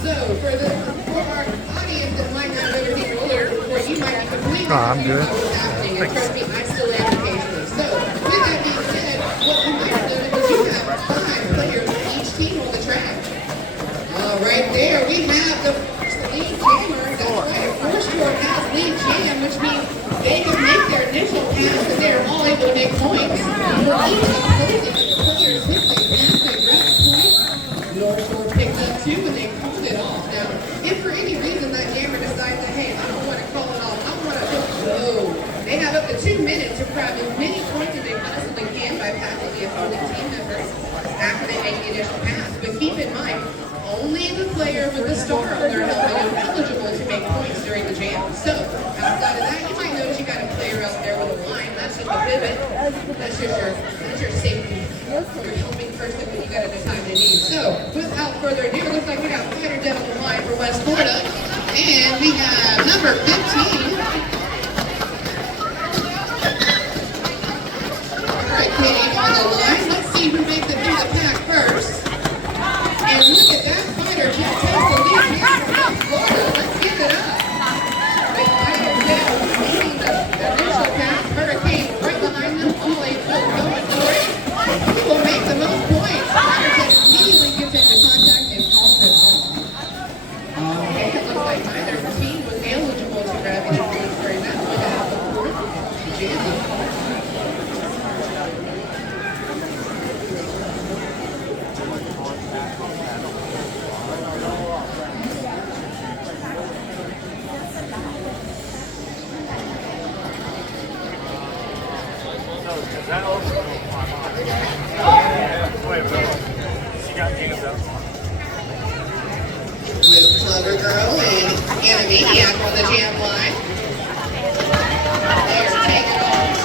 So, for our audience that might not know anything earlier, or you might be completely I'm good. what's happening, and trust me, I still am occasionally. So, with that being said, what you might have done is you have 5 players for each team on the track. Right there, we have the first lead jammer. That's right, first short has lead jam, which means they can make their initial pass and they're all able to make points. For each of the players quickly pass and grab a point. North Shore picked up 2 and they called it off. Now, if for any reason that jammer decides that, hey, I don't want to call it off, I want to go. They have up to 2 minutes to grab as many points as they possibly can by passing the opposing team members after they make the initial pass. But keep in mind, only the player with the star on their helmet is eligible to make points during the jam. So, outside of that, you might notice you got a player out there with a line. That's just a pivot. That's your safety. Your helping person that you got at the time of need. So, without further ado, it looks like we got Fighter Jet on the line for West Florida. And we have number 15. Alright, Katie on the line. Let's see who makes it through the pack first. And look at that Fighter Jet takes the lead here from Florida. Let's give it up. With Fighter Jet leading the initial pass. Hurricane right behind them. All eight going for it. He will make the most points. Fighter Jet immediately gets into contact and calls it off. Okay, it looks like neither team was eligible to grab any points during that one. That was the fourth jam. With Clever Girl and Animaniac on the jam line. There's Take It Off.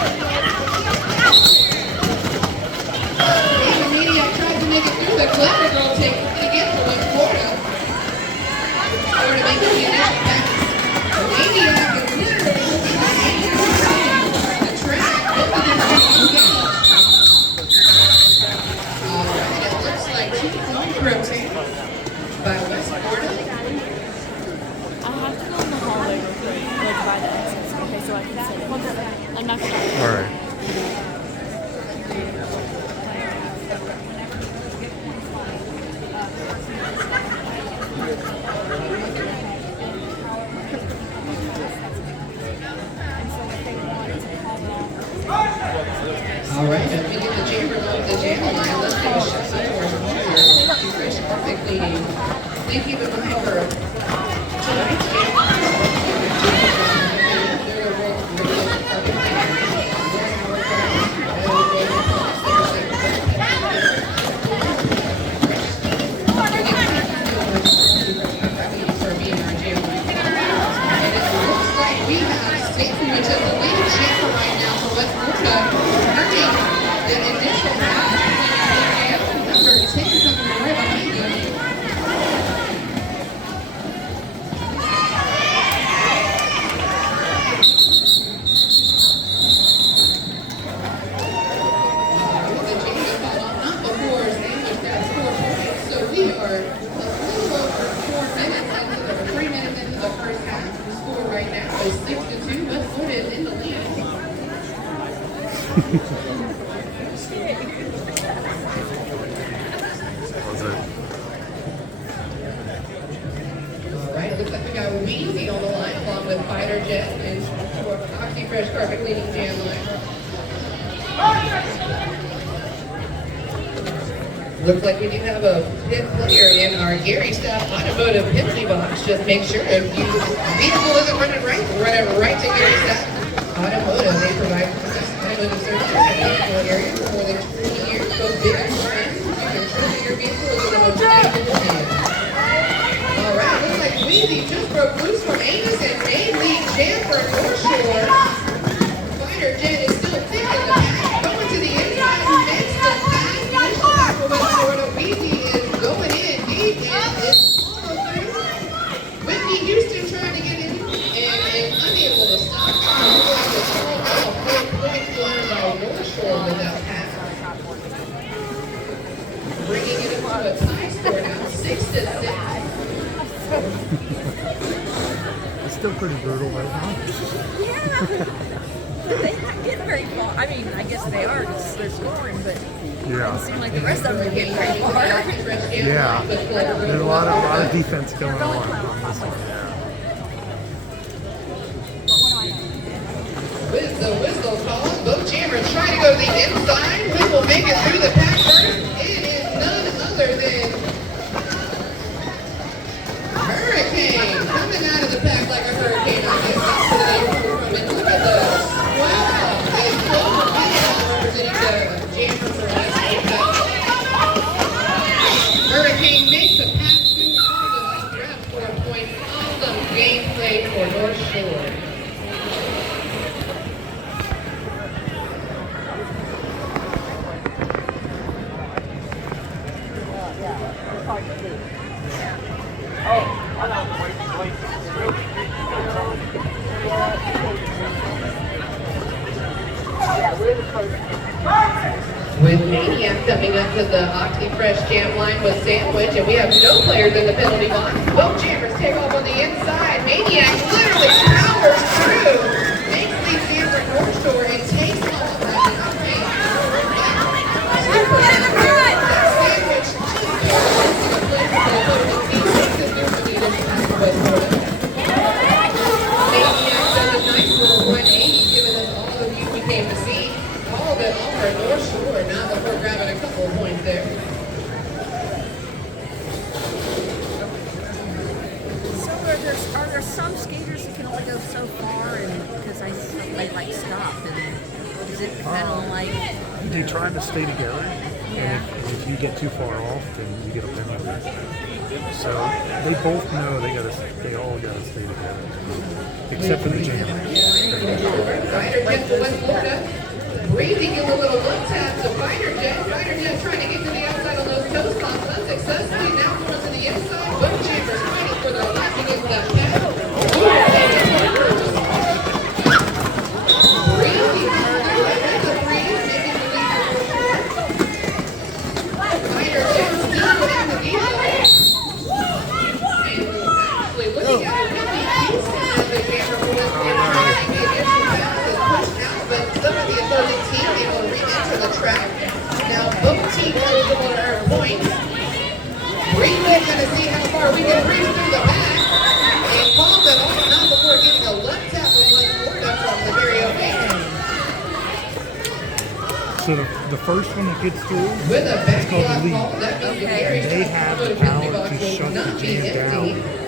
Animaniac tried to make it through, but Clever Girl takes it again for West Florida. Florida making the initial pass. Animaniac is literally the track. Both of them are engaged. Alright, it looks like 2 points rotate by West Florida. I'll have to go in the hallway real quick, like by the exits. Okay, so I can sit it. I'm not gonna. All right. All right, if we get the jammer off the jam line, let's give a shout out to Fresh Perfect leading. Please keep in mind for tonight's jam. For being our jam line. And it looks like we have Satan, which is the lead jammer right now for West Florida. The initial pass, number 10 coming right behind you. The James fell off not before Sandwich got 4 points, so we are a little over 4 minutes into the 3 minutes into the first half. The score right now is 6-2. West Florida is in the lead. Alright, it looks like we got Weezy on the line along with Fighter Jet and Oxy Fresh Carpet leading jam line. Looks like we do have a pit player in our Gary Staff Automotive Pipsy box. Just make sure if your vehicle isn't running right, run right to Gary Staff Automotive. They provide automotive services in the local area for more than 20 years. Go big and fine. You can trust your vehicle is in the most capable hands. Alright, looks like Weezy just broke loose from Amos and made lead jam for North Shore. Fighter Jet is still thick in the pack. Going to the inside, makes the pass. For West Florida, Weezy is going in deep and is almost through. Whitney Houston trying to get in and unable to stop. Points won by North Shore with that pass. Bringing it across. to a tie score now, 6-6. It's still pretty brutal right now. Yeah. They're not getting very far. I mean, I guess they are because they're scoring, but it doesn't seem like the rest of them are getting very far. Yeah. There's a lot of defense going on this one. Yeah. With the whistle call, both jammers trying to go to the inside. Who will make it through the pack first? It is none other than Hurricane. Coming out of the pack like a hurricane, I guess. That's where they were from. And look at the wow. It's so representing the jammers for us. Hurricane makes a pass through the grab 4 points. Awesome gameplay for North Shore. With Maniac coming up to the OxyFresh Jam line with Sandwich, and we have no players in the penalty box. Both jammers take off on the inside. Maniac literally powers through, makes the jam for North Shore, and takes off at the Octane. Super Sandwich just barely missing a play for the opposing team. Makes it through for the addition of West Florida. Maniac does a nice little 180, giving us all the view we came to see. All of it all for North Shore, not before grabbing a couple of points there. So are there some skaters that can only go so far, and because they like stop, and is it kind of like They try to stay together. Yeah. And if you get too far off, then you get a penalty. So they both know they all gotta stay together. Except for the jam. Fighter Jet for West Florida. Breezy gives a little look tap to Fighter Jet. Fighter Jet trying to get to the outside on those toe spots unsuccessfully. Now going to the inside. Both chambers fighting for their life against that pad. Breezy comes through and that's a breeze, making the lead for Fighter Jet still within the deal. And actually looking at it, really decent as the jammer for West Florida trying to get initial pass is pushed out, but some of the opposing team able to re-enter the track. Now both teams eligible to earn points. Breezy's going to see how far we can breeze through the back and calls it off, not before getting a left tap with West Florida from the very opening. So the first one that gets through, With a back called the block lead. call, that means the very They have the power to shut the not be jam down. empty.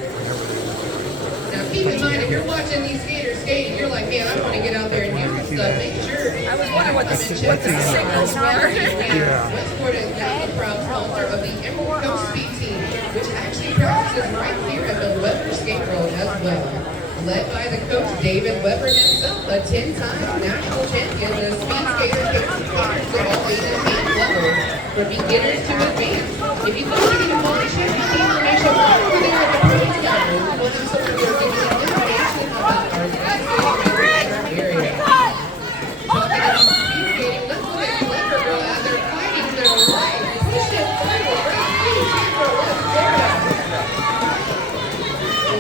Now keep in mind, if you're watching these skaters skate and you're like, man, I want to get out there and use this stuff, make sure. I was wondering what the Check signals were. Yeah. West Florida is now the proud sponsor of the Emerald Coast Speed Team, which actually practices right here at the Weber Skate Road as well. Led by the coach David Weber himself, a 10-time national champion, the speed skater coaches skaters at all ages and levels, from beginners to advanced. If you'd like to get involved, check the team information over there at the pros level. We'll have someone who will give you information about our speed skating in our area. Talking about speed skating, let's look at Weber go as they're fighting their right. Push it forward, right speed team for West Florida.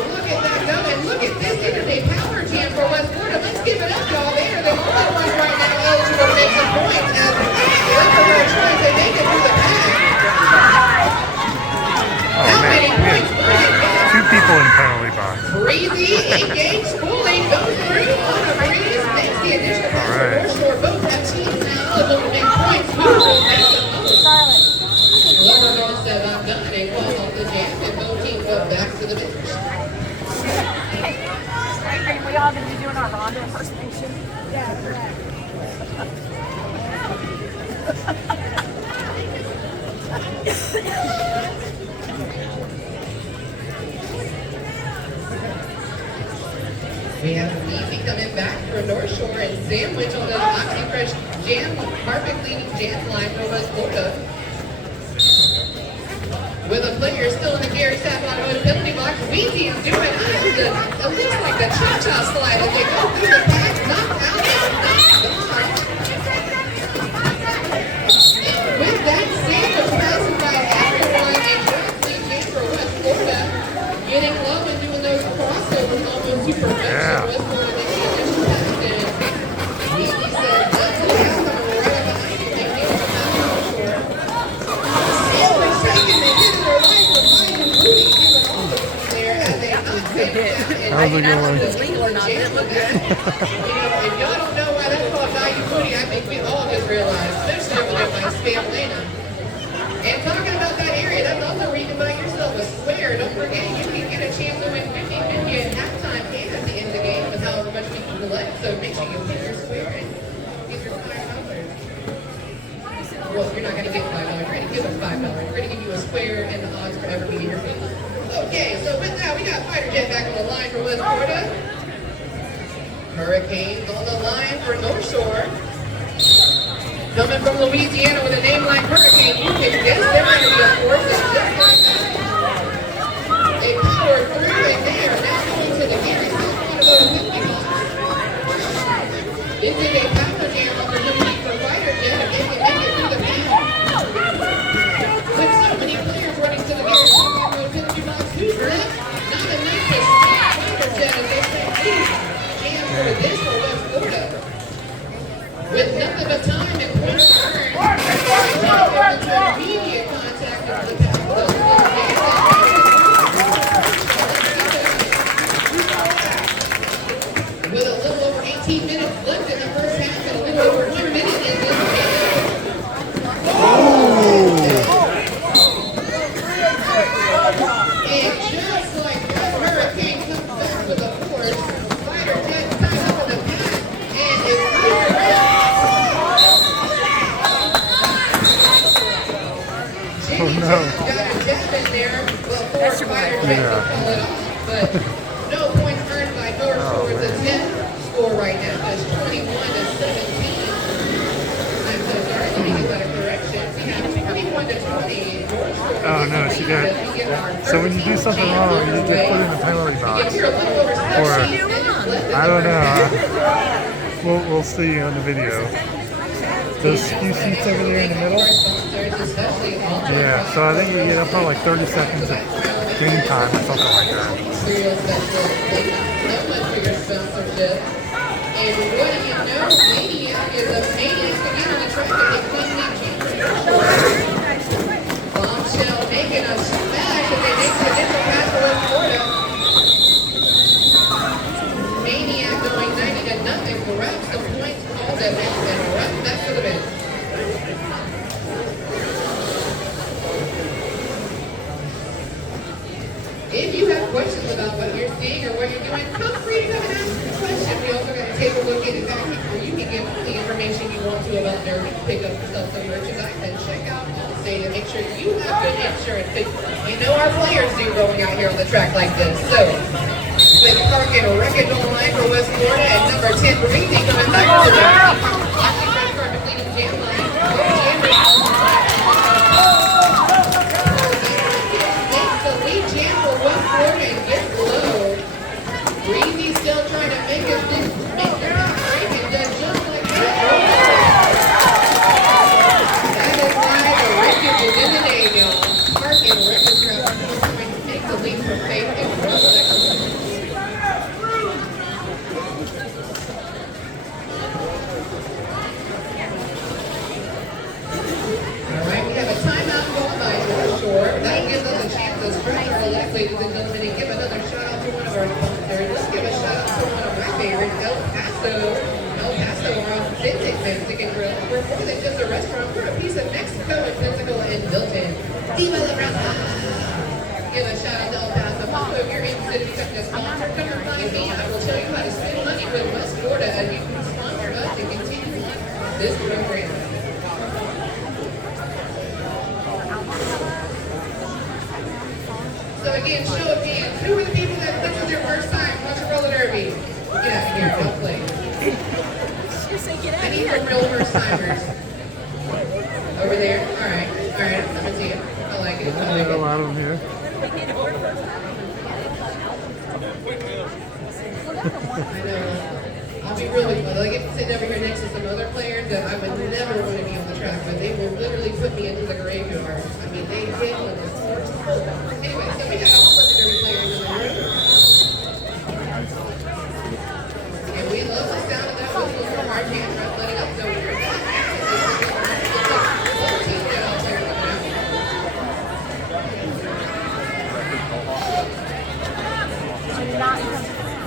Look at that go, and look at this Interday Power Jam for West Florida. Let's give it up, y'all. They are the only ones right now eligible to make some points as Weber trying to make it through the pack. How many points will it get? 2 people in penalty box. Breezy, engaged, fully goes through on a breeze, makes the additional pass for North Shore. Both have teams now eligible to make points. Who will make the most? Weber goes said, I'm done, and calls off the jam, and both teams go back to the bench. Are we all going to be doing our Rhonda impersonation? Yeah. We have Easy coming back for North Shore and Sandwich on the OxyFresh Jam, carpet leading jam line for West Florida. With a player still in the Gary Savon Road penalty box, Weezy is doing it looks like the cha-cha slide as they go through the pack, knocked out and knocked gone. And with that, Sandwich passes by everyone. How's it I don't know going? if it's legal or not, but it looked good. You know, if y'all don't know why that's called value booty, I think we all just realized, especially over there by Spam-Lena. And talking about that area, that's also where you can buy yourself a square. Don't forget, you can get a chance to win 50-50 at halftime and at the end of the game with however much we can collect. So make sure you pick your square and get your $5. Well, you're not going to get $5. You're going to give us $5. We're going to give you a square and the odds for ever being your feet. Okay, so with that, we got Fighter Jet back on the line for West Florida. Hurricanes on the line for North Shore. Coming from Louisiana with a name like Hurricane, you can guess they're going to be a force that's just like that. A power through and there, now going to the Gary South Florida over 50 miles. This is a power jam opportunity for Fighter Jet if they can make it through the field. With so many players running to the Gary South Florida over 50 miles, who's left? Not enough to stop Fighter Jet as they say, please jam for this for West Florida. With nothing but time and points to earn, immediate contact with the with a little over 18 minutes left in the first half and a little over 1 minute in this game. And just like that, Hurricane comes back with a force. Fighter Jet tied up in the pass and is clear. Oh no. Got a jab in there. Well, Fighter Jet will pull it off, but no points earned by North Shore. It's a 10 score right now. That's 21-17. I'm so sorry. Let me get that a correction. We have 21-20. Oh no, she got. So when you do something wrong, you get put in the penalty box. Or I don't know. We'll see on the video. Those few seats over there in the middle. Yeah, so I think we get up on like 30 seconds of game time or something like that. And what do you know? Maniac is a maniac again on the track of the Queen League. Bombshell making a smash and they make the initial pass for West Florida. Maniac going 90-0, grabs the points, calls it, and runs back to the bench. If you have questions about what you're seeing or what you're doing, feel free to come and ask a question. We also got to take a look at exactly where you can get the information you want to about Derby, pick up yourself some merchandise, and check out Allstate and make sure you have good insurance. We know our players do going out here on the track like this. So, with Park and Wreckage on the line for West Florida and number 10, Breezy coming back to the credit card completing jam line. And gets low. Breezy still trying to make it make the break and does just like that. That is why the wreckage is in the name, y'all. Park and Wreckage trying to take the leap from faith and run next. Alright, we have a timeout going by North Shore. That gives us a chance to stretch our legs, ladies and gentlemen, and give another shout out to one of our sponsors. Let's give a shout out to one of my favorites, El Paso. El Paso, our authentic Mexican grill. We're more than just a restaurant. We're a piece of Mexico and Pensacola and Milton. Viva la Raza! Give a shout out to El Paso. Also, if you're interested in becoming a sponsor, come and find me. I will show you how to spend money with West Florida and you can sponsor us and continue this program. So again, show of hands. Who are the people that this was their first time watching roller derby? Get out of here, don't play. I need some real first timers. Over there? Alright, I'm gonna see it. I like it. I like A it. lot of them here. I know. I'll be really fun. I get to sit over here next to some other players that I would never want to be on the track, but they will literally put me into the graveyard. I mean, they hit with the sports. Anyway, so we got a whole bunch of dirty players in the room. And we love the sound of that whistle from our camera, letting us know we're back. It's like 14 dead out there coming out. Do not come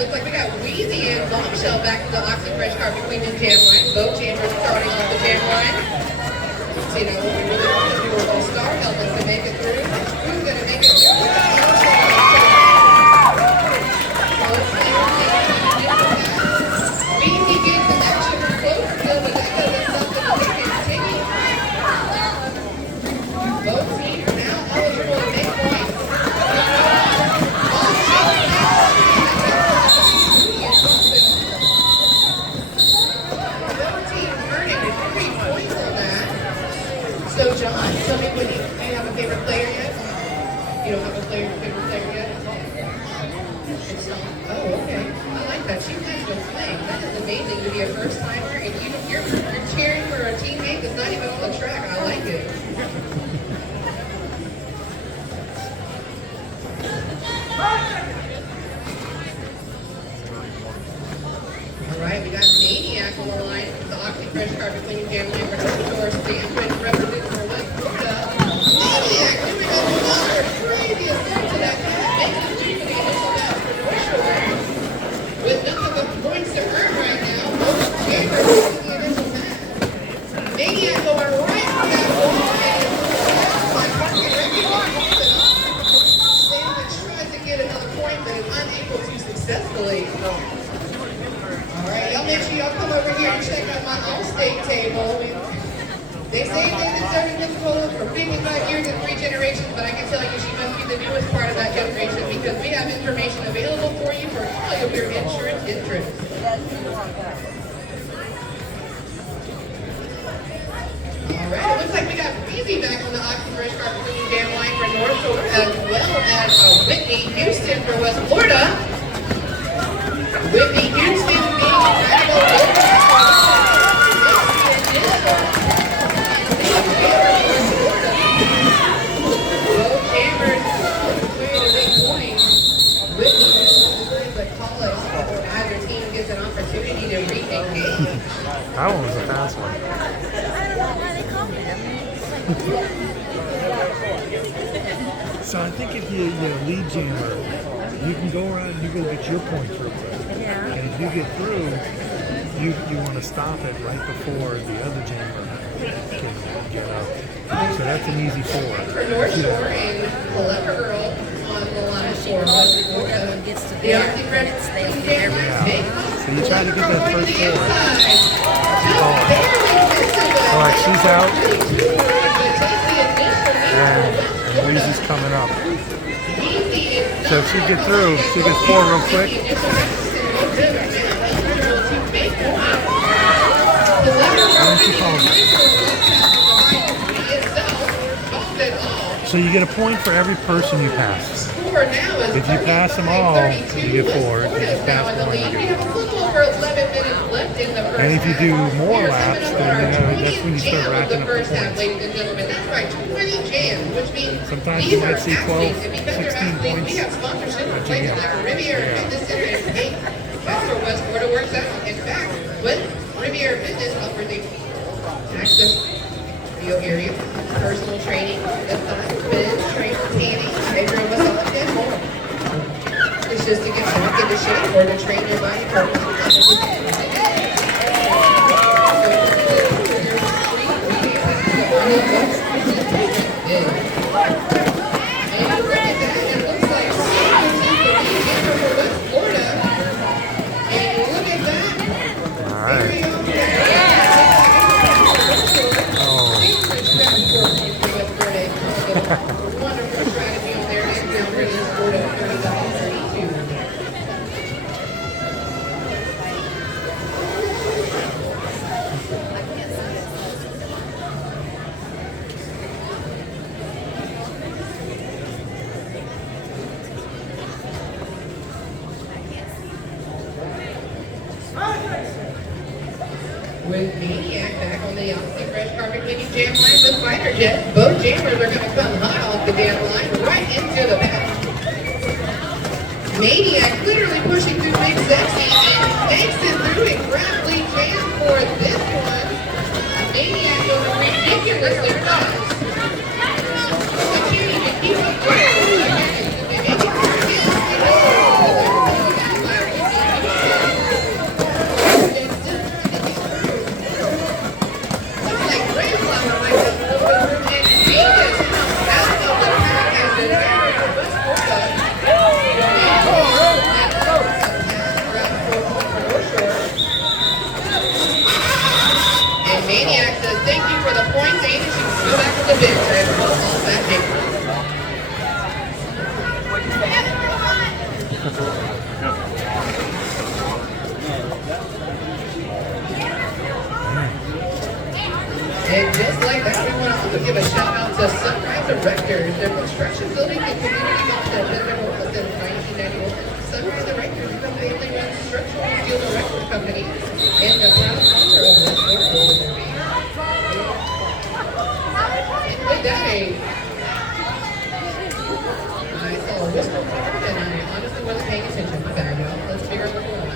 looks like we got Wheezy and Bombshell back to the Oxy Fresh Carpet Cleaning jam line. Both chambers starting off the jam line. So, you know, what we really want to do is all star help us to make it through. Who's going to make it through? Wheezy gets some action from Cloverfield, but that doesn't stop the kick and continue. Both teams are now eligible to make points. So John, tell me, do you have a favorite player yet? You don't have a favorite player yet? Oh, okay. I like that. She has been playing. That is amazing to be a first timer and you're cheering for a teammate that's not even on the track. I like it. All right, we got Maniac on the line. The Oxy Fresh Carpet Cleaning Jam line for North Stanford representing for West Florida. Maniac doing a large previous start to that pass, making a lead for the initial match for North Shore. With nothing but points to earn right now, both Chambers taking the initial match. Maniac going right for that ball and by Parker Sandwich tries to get another point but is unable to successfully. Alright, y'all make sure y'all come over here and check out my All-State table. They say they've been serving this cola for 55 years and 3 generations, but I can tell you she must be the newest part of that generation because we have information available for you for all of your insurance interests. Alright, it looks like we got Breezy back on the Oxy Fresh Carpet Cleaning jam line for North Shore, as well as Whitney Houston for West Florida. Whitney Houston being incredible. Both Chambers clear to make points. Whitney Houston deserves a call-up before either team gets an opportunity to re-engage. That one was a fast one. I don't know why they call me that. So I think if you're a lead jammer, you can go around and you go get your points real quick. Yeah. And if you get through, you want to stop it right before the other jammer can get up. So that's an easy four. For North Shore and Clever Girl on the line for West Florida. Gets to The Oxy Fresh Cleaning jam line. So you try to get that first four. Oh. Alright, she's out. And Weezy's coming up. So if she gets through, she gets four real quick. And then she calls it. So you get a point for every person you pass. If you pass them all, you get four. If you just pass one, you get four. And if you do more laps, then that's when you start racking up the points. Sometimes you might see 12, 16 points. But you get That's where West Florida works out. In fact, with Riviera Fitness offers a access video area, personal training, massage, men's training, tanning, hydro massage, and more. It's just to get back into shape or to train your body wonderful strategy on their end to bring this board up 30-32. With Maniac back on the Oxy Fresh Carpet Cleaning jam line with Fighter Jet. Both jammers are going to come hot off the jam line right into the back. Maniac literally pushing through Big Sexy and makes it through a grab lead jam for this one. Maniac going ridiculously fast. They can't even keep up with it. They make it through again. right, now we want to also give a shout out to Sunrise Erectors. Their construction building and community home that has been open since 1991. Sunrise Erectors is a family-run structural steel erector company and the proud sponsor of West Florida Golden Derby. And with that, I saw a whistle card and I honestly wasn't paying attention. My bad, y'all. Let's figure out what's going on.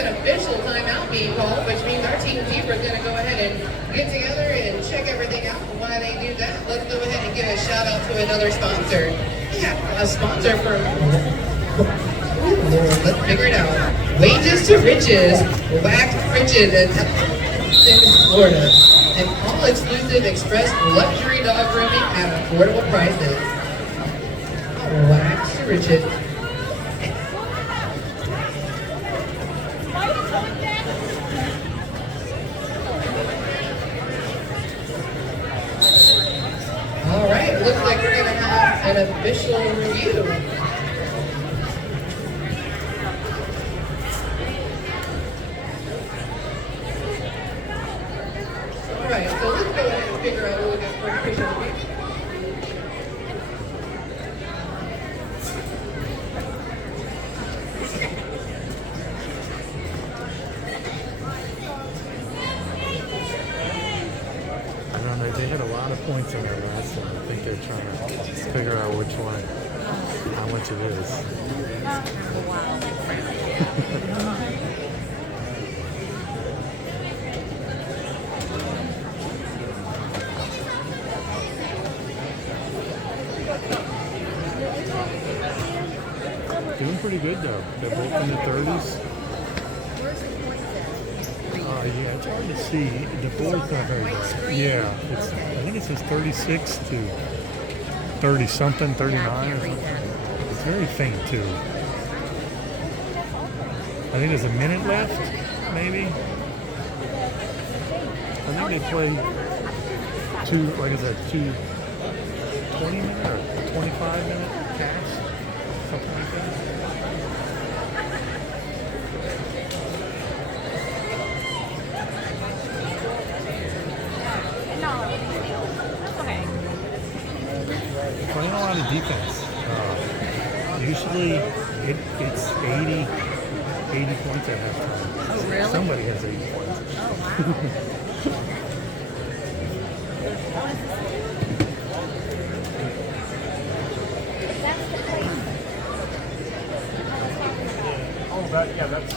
Official timeout being called, which means our team keeper is going to go ahead and get together and check everything out. And while they do that, let's go ahead and give a shout out to another sponsor. Yeah, a sponsor for, let's figure it out. Wages to Riches, Wax Riches in Florida. An all-exclusive express luxury dog grooming at affordable prices. Wax to Riches. All right, looks like we're going to have an official review. All right, so let's go ahead and figure out what we got for an official review. They had a lot of points in their last one. I think they're trying to figure out which one, how much it is. Doing pretty good though. They're both in the 30s. Yeah, it's hard to see. The board's not very bright. Yeah, I think it says 36 to 30 something, 39 or something. It's very faint too. I think there's a minute left, maybe. I think they play two, like I said, 20-minute or 25-minute casts, something like that. Playing a lot of defense. Usually it's 80 points at halftime. Oh, really? Somebody has 80 points. Oh, wow. That's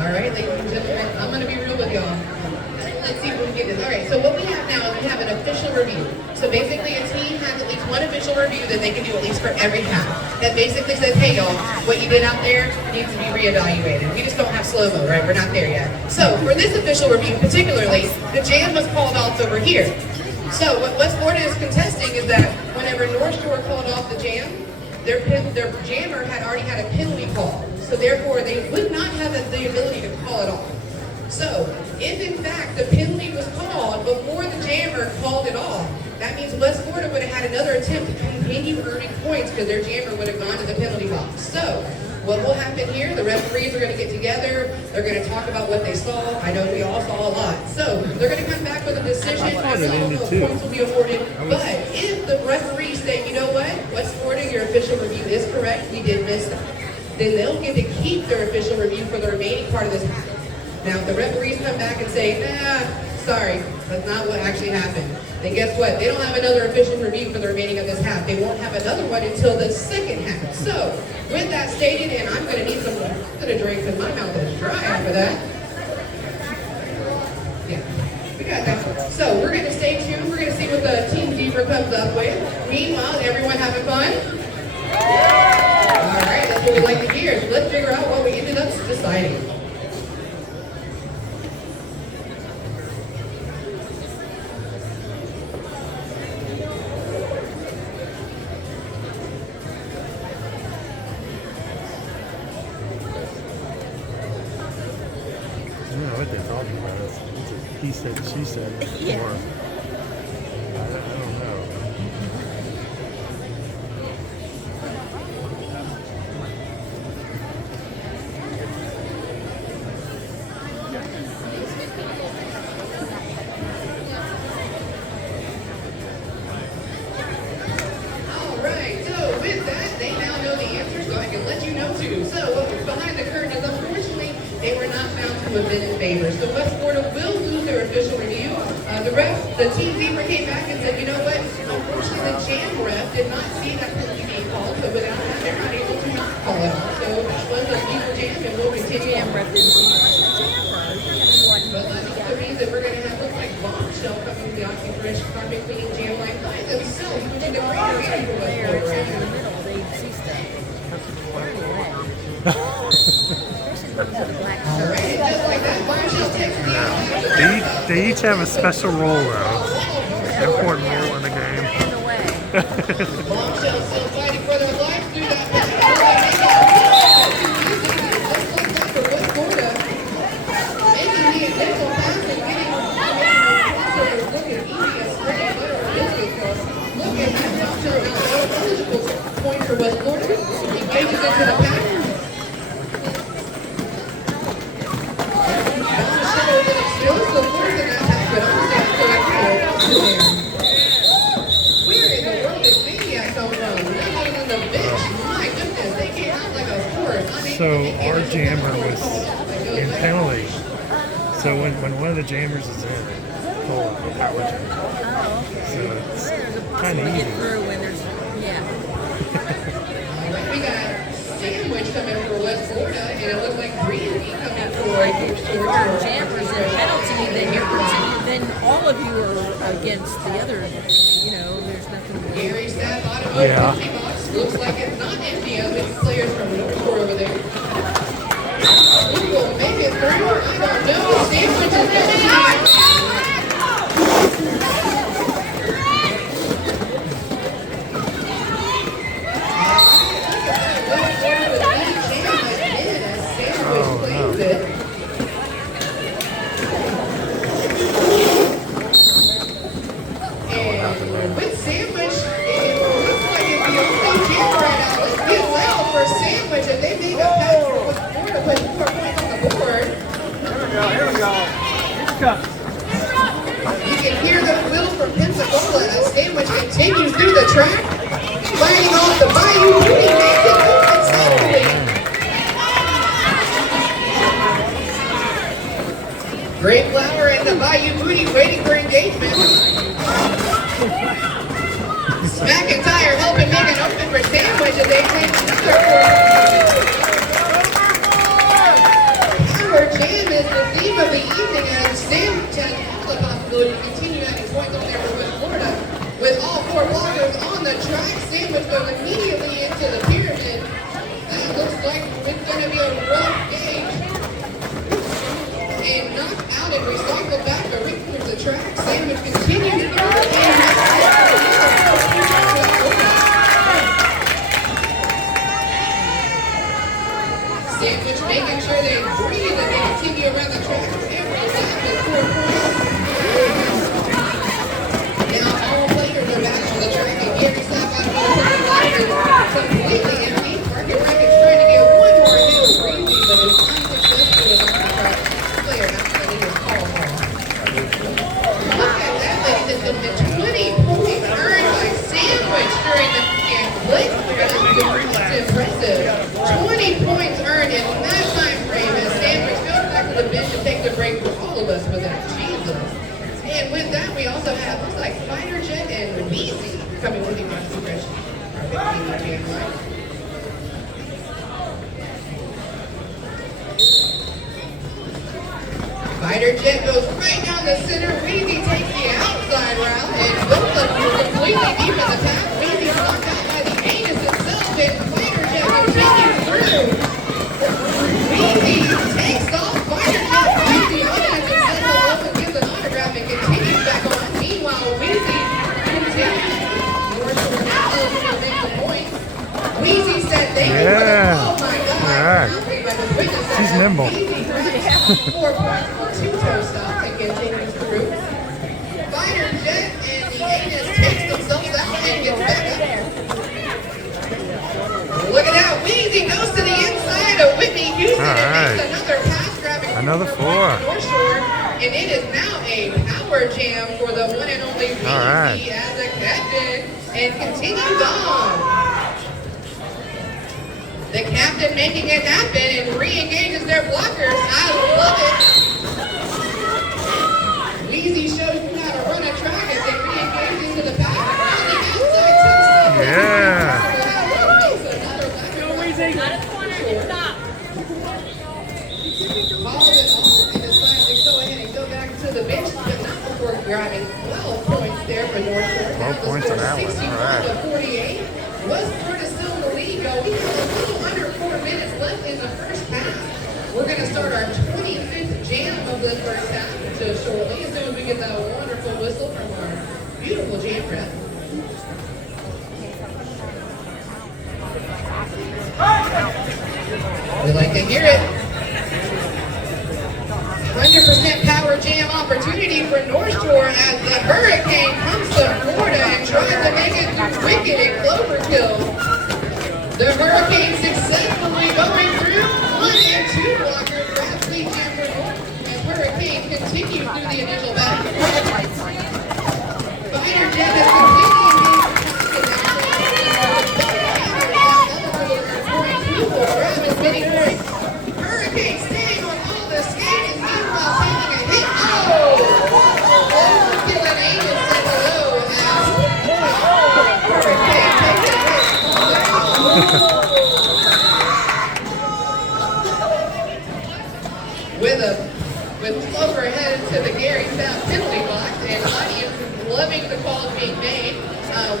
All right, ladies and gentlemen, I'm going to be real with y'all. Let's see if we can get this. All right, so what we have now is we have an official review. So basically a team has at least one official review that they can do at least for every half. That basically says, hey y'all, what you did out there needs to be reevaluated. We just don't have slow-mo, right? We're not there yet. So for this official review particularly, the jam was called off over here. So what West Florida is contesting is that whenever North Shore called off the jam, their jammer had already had a penalty call. So therefore, they would not have the ability to call it off. So, if in fact the penalty was called before the jammer called it off, that means West Florida would have had another attempt to continue earning points because their jammer would have gone to the penalty box. So, what will happen here, the referees are going to get together, they're going to talk about what they saw. I know we all saw a lot. So, they're going to come back with a decision. I don't know if points will be awarded. But if the referees say, you know what, West Florida, your official review is correct, we did miss that, then they'll get to keep their official review for the remaining part of this half. Now, if the referees come back and say, nah, sorry, that's not what actually happened, then guess what? They don't have another official review for the remaining of this half. They won't have another one until the second half. So, with that stated, and I'm going to need some drink because my mouth is dry after that. Yeah, we got that. So, we're going to stay tuned. We're going to see what the Team Zebra comes up with. Meanwhile, everyone having fun? All right, that's what we like to hear. So let's figure out what we ended up deciding. I don't know what they're talking about. It's a he said, she said. Yeah. Or, I don't know. All right, so with that, they now know the answer, so I can let you know too. So what was behind the curtain is unfortunately they were not found to have been in favor. So West Florida will lose their official review. The Team Zebra came back and said, you know what? Unfortunately, the jam ref did not see that penalty being called, so without that, they're not able to not call it off. So that was a legal jam, and we'll continue. Jam rep didn't see it. It's the jam rep. But that also means that we're going to have look like bombshell coming to the Oxy Carpet Clean Jam line by themselves, which is a great reason for West There, Florida it's right in the now. middle. They see stuff. All right, and just like that, bombshell takes the They each have a special role, though. Important role in the game. In the way. bombshell still fighting for their lives through that. For West Florida, making the initial pass and getting looking easy as straight butter or biscuit sauce. Look at that bombshell now eligible point for West Florida. Engages into the pass. Where in the world did Maniac come from? None other than the bitch. My goodness, they came out like a horse. So our jammer was in penalty. So when one of the jammers is in, pull it without watching. So it's There's a kind of possible get easy. through when there's, yeah. We got Sandwich coming for West Florida, and it looks like Breezy coming for Jammers and penalty, then all of you are against the other, you know, there's nothing. Gary sat bottom of Yeah. the box. Looks like it's not empty of its players from North Shore over there. Who will make it through? I don't know. Sandwich is continues through the track, flying off the bayou, makes it moving steadily. Great flower and the bayou booty waiting for engagement. McIntyre helping make an open for Sandwich as they take another Power Jam is the theme of the evening as Sandwich has all the possibility to continue adding points on there for West Florida. With all four blockers on the track, Sandwich goes immediately into the pyramid. That looks like it's going to be a rough game. And knocked out and recycled back to reach the track. Sandwich continues through and Sandwich making sure they breathe and they continue around the track. Every lap is 4 points. Now all players are back on the track and Gary Sapp out of the lap is completely empty. Market Racket's trying to get one more hit with Breezy, but it's unsuccessful as on the track. Player actually was called off. Look at that, ladies and gentlemen. 20 points earned by Sandwich during the blitz. That's impressive. 20 points earned in that time frame as Sandwich goes back to the bench to take the break for all of us with that. Jesus. And with that, we also have, looks like 5 coming to the Austin Fresh jam line. Fighter jet goes right down the center. Weezy takes the outside route, and both of them are completely deep in the pack. Weezy's knocked out by the anus itself, and Fighter jet continues through. Weezy takes off. Fighter jet finds the audience and says hello and gives an autograph and continues back on. Meanwhile, Weezy continues. North Shore now to make the point. Weezy said thank you for the oh my God. She's nimble. 4 points for 2 toe stops and continues through. Fighter jet and the anus takes themselves out and gets back up. Look at that. Weezy goes to the inside of Whitney Houston and makes another pass, grabbing another 4. North Shore, and it is now a power jam for the one and only Weezy as a captain and continues on. The captain making it happen and re-engages their blockers. I love it. Weezy shows you how to run a track as they re-engage into the pack. On the outside touchdown. Yeah. Go Weezy. Out of the corner. Stop. Calls it off and decides to go ahead and go back to the bench, but not before grabbing 12 points there for North Shore. 12 points on that one. 61 to 48. Was Florida still in the lead, though? We have a little under 4 minutes left in the first half. We're going to start our 25th jam of the first half shortly, as soon as we get that wonderful whistle from our beautiful jam rep. We like to hear it. 100% power jam opportunity for North Shore as the Hurricane comes to Florida and tries to make it through Wicked and Cloverkill. The Hurricane successfully going through 1 and 2 blockers. Grab lead jam for North as Hurricane continues through the initial battle. Fighter jet is grab as many points. Hurricane staying on all the skates and meanwhile taking a hit. Overkill and Angel said hello as Hurricane takes a hit. With Clover headed to the Gary South penalty box and audience is loving the calls being made.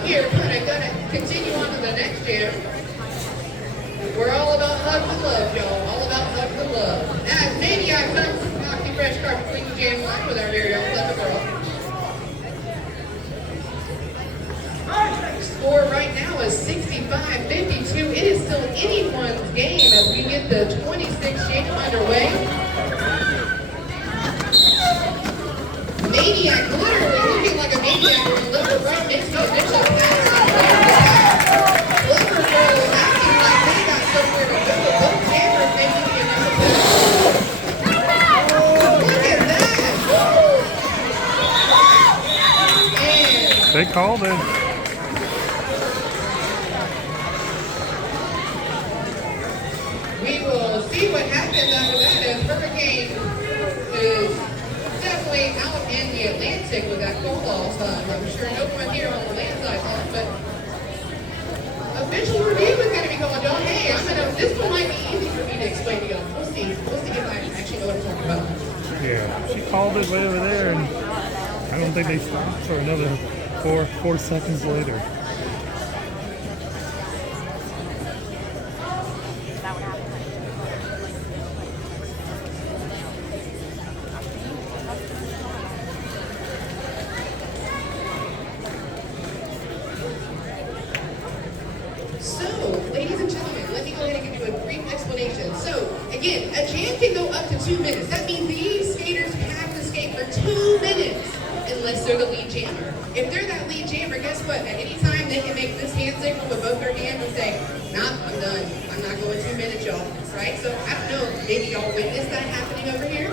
We are kind of going to continue on to the next jam. We're all about hugs and love, y'all. All about hugs and love. As Maniac comes to Oxy Fresh Carpet Cleaning Jam Line with our very own Clever Girl. Score right now is 65-52. It is still anyone's game as we get the 26th jam underway. Maniac literally looking like a maniac with a liver right next to the initial pass. Clever Girl acting like they got somewhere to go. Both cameras making the initial pass. Look at that. And they called it. we will see what happens after that as Hurricane is definitely out in the Atlantic with that cold ball side. I'm sure no one here on the land side thought, but official review is going to be going on. Hey, this one might be easy for me to explain to y'all. We'll see. We'll see if I actually know what I'm talking about. Yeah, she called it way over there, and I don't think they stopped for another 4 seconds later. Again, a jam can go up to 2 minutes. That means these skaters have to skate for 2 minutes unless they're the lead jammer. If they're that lead jammer, guess what? At any time, they can make this hand signal with both their hands and say, nah, I'm done. I'm not going 2 minutes, y'all. Right? So, I don't know, maybe y'all witnessed that happening over here.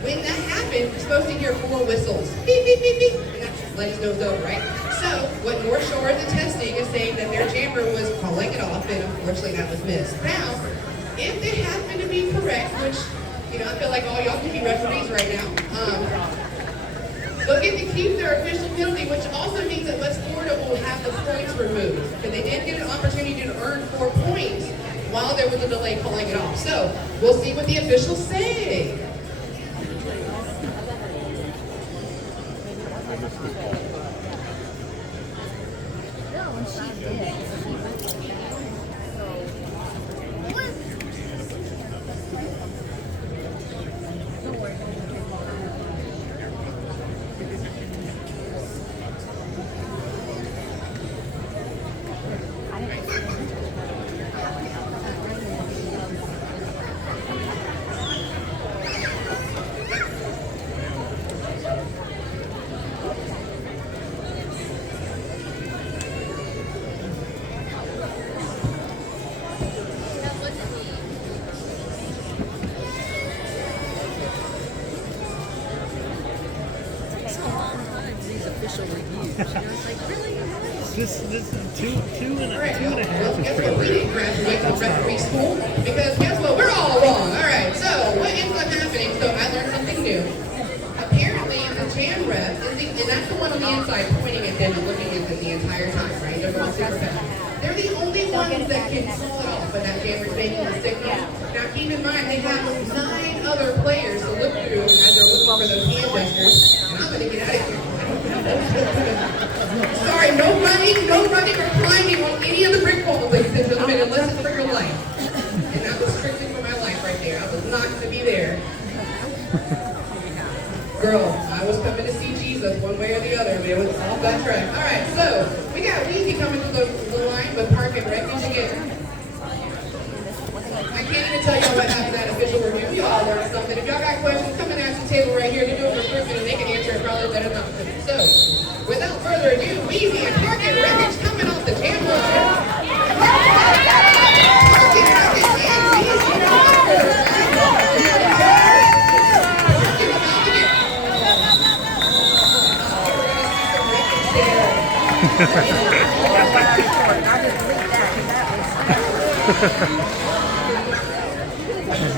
When that happens, you're supposed to hear 4 whistles. Beep, beep, beep, beep. And that lets us know it's over, right? So, what North Shore the testing is saying that their jammer was calling it off, and unfortunately that was missed. Now, if they happen to be correct, which, I feel like all y'all can be referees right now. They'll get to keep their official penalty, which also means that West Florida will have the points removed. But they did get an opportunity to earn 4 points while there was a delay calling it off. So we'll see what the officials say. This two and a half is Guess pretty what? We good. didn't graduate from referee school because guess what? We're all wrong. All right. So what ends up happening? So I learned something new. Apparently, the jam ref and that's the one on the inside pointing at them and looking at them the entire time, right? They're going super fast. They're the only ones that can call it off when that jammer's making the signal. Now keep in mind they have 9 other players to look through as they're looking for those hand gestures. And I'm gonna get out of here. Sorry, no running or climbing on any of the brick walls, ladies and gentlemen, unless it's for your life. And that was strictly for my life right there. I was not going to be there. Girl, I was coming to see Jesus one way or the other, but it was off that track. All right, so we got Weezy coming to the line with Park and Refuge again. I can't even tell y'all what happened at official review. We all learned something. If y'all got questions, come and ask the table right here. They're doing recruitment and they can answer it probably better than I can. So, without further ado, Weezy and Park and Refuge coming off the jam line.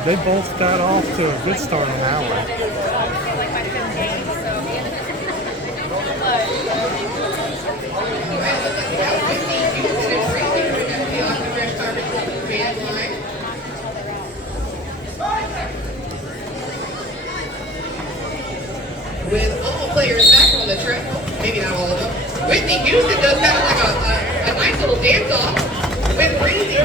They both got off to a good start on that one. With all players back on the track, maybe not all of them. Whitney Houston does kind of like a nice little dance off with Breezy.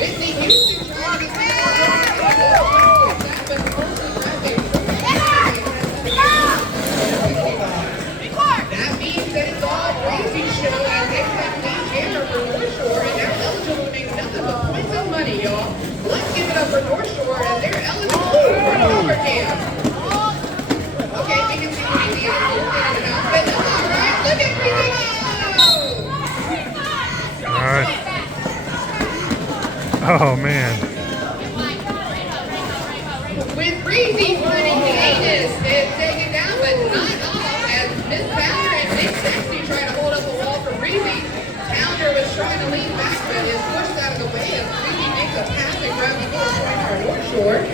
Whitney Houston trying to get that means that it's all Breezy show as they have lead jammer for North Shore and they're eligible to make nothing but points and money, y'all. Let's give it up for North Shore as they're eligible for an overcam. Okay, we can see Breezy in and out, but that's all right. Look at Breezy go! All right. Oh man. With Breezy finding the anus and taking down, but not off as Miss Pounder and Nick Sexy try to hold up the wall for Breezy. Pounder was trying to lean back, but is pushed out of the way as Breezy makes a pass and grabs the goal point for North Shore.